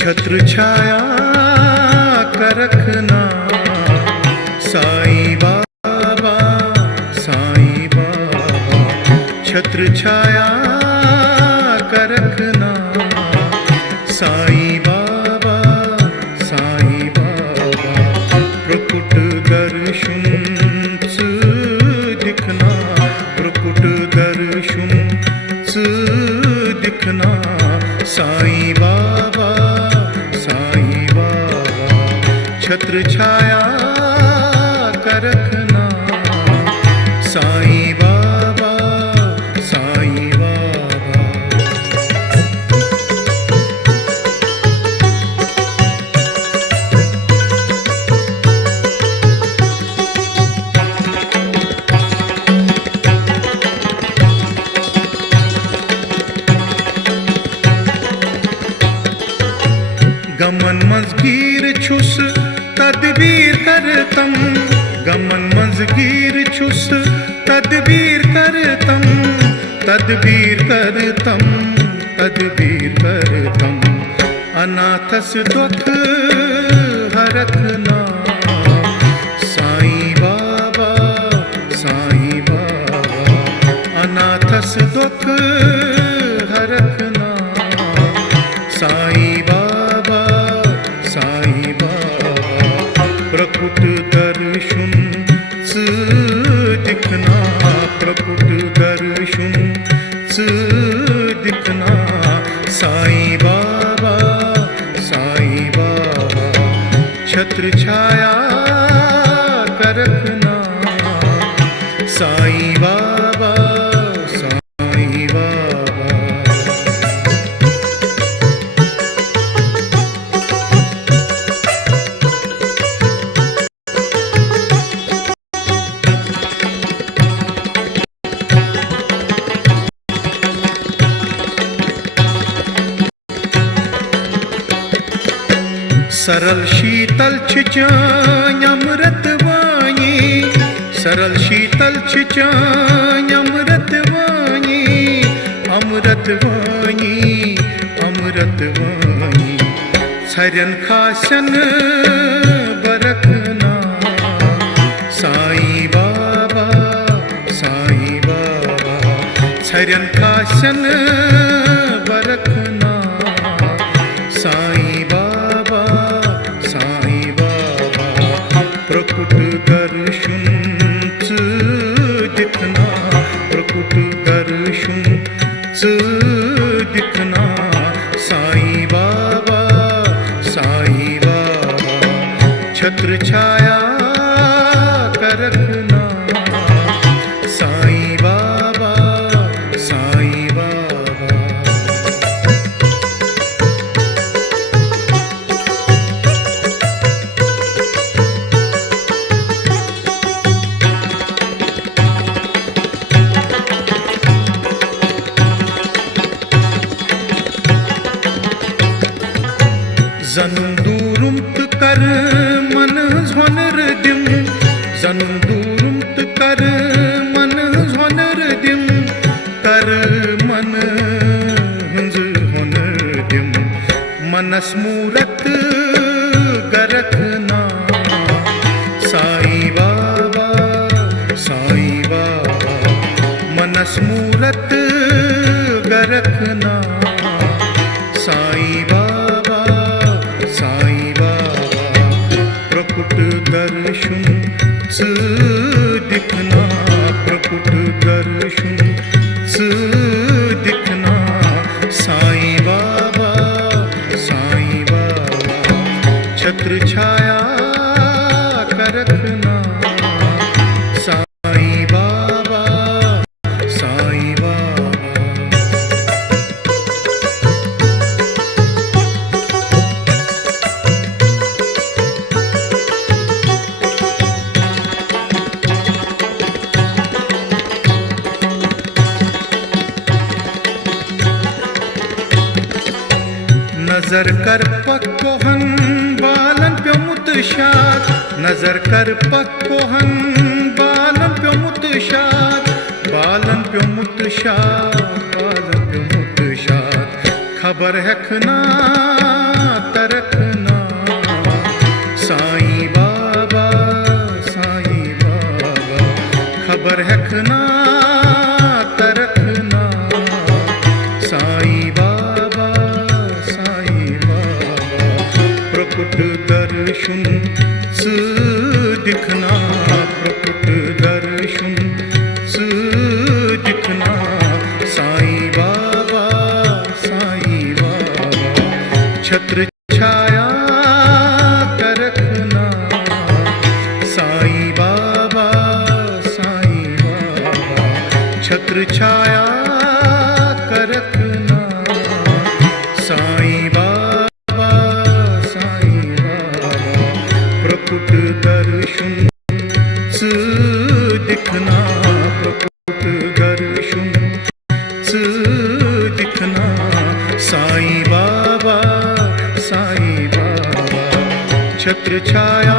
छत्र छाया कर रखना साईं बाबा, साईं बाबा। छत्र छाया कर रखना साईं बाबा, साईं बाबा। प्रकुट दर्शन दिखना, प्रकुट दर्शन दिखना साईं बाबा, साईं बाबा। छत्र छाया कर रखना साईं बाबा, साईं बाबा। गमन मज़गीर छुस तदबीर करतम, गमन मज़गीर छुस तदबीर करतम, तदबीर करतम, तदबीर करतम। अनाथस दुख हरखना साईं बाबा, साईं बाबा। अनाथस दुख हरखना साईं बाबा, साईं बाबा। प्रकुट दर्शन दिखना, प्रकुट दर्शन दिखना साईं बाबा, साईं बाबा। छत्र छाया कर रखना साईं बाबा, साईं बाबा। सरल शीतल छिचाई अमृत वाणी, सरल शीतल छिचाई अमृत वाणी, अमृत वाणी, अमृत वाणी। छरन खासन बरखना साईं बाबा, साईं बाबा। छरन खासन बरखना साईं बाबा, साईं बाबा। प्रकुट दर्शन दिखना, प्रकुट दर्शन दिखना साईं बाबा, साईं बाबा। छत्र छाया कर रखना Sai Baba, Sai Baba. Zanum durum tıkar man zvanırdım, zanum durum tıkar man zvanırdım, kar man zvanırdım. Manas murat garakna Sai Baba, Sai Baba. Manas murat garakna Sai Baba, Sai Baba. Prakut darshan dikhna, prakut darshan dikhna Sai Baba, Sai Baba. Chhatra chhaya kar rakhna Sai Baba, Sai Baba. नजर कर पक्कोहन बालन पे मुतशाद, नजर कर पक्कोहन बालन पे मुतशाद, बालन पे मुतशाद, बालन पे मुतशाद. खबर है खना तरखना तरखना साईं बाबा प्रकट दर्शन से दिखना प्रकट दर्शन से दिखना साईं बाबा छत्र छाया कर रखना साईं बाबा छत्र छाया कर रखना साईं बाबा प्रकट दर्शन से दिखना प्रकट दर्शन से दिखना साईं बाबा छत्र छाया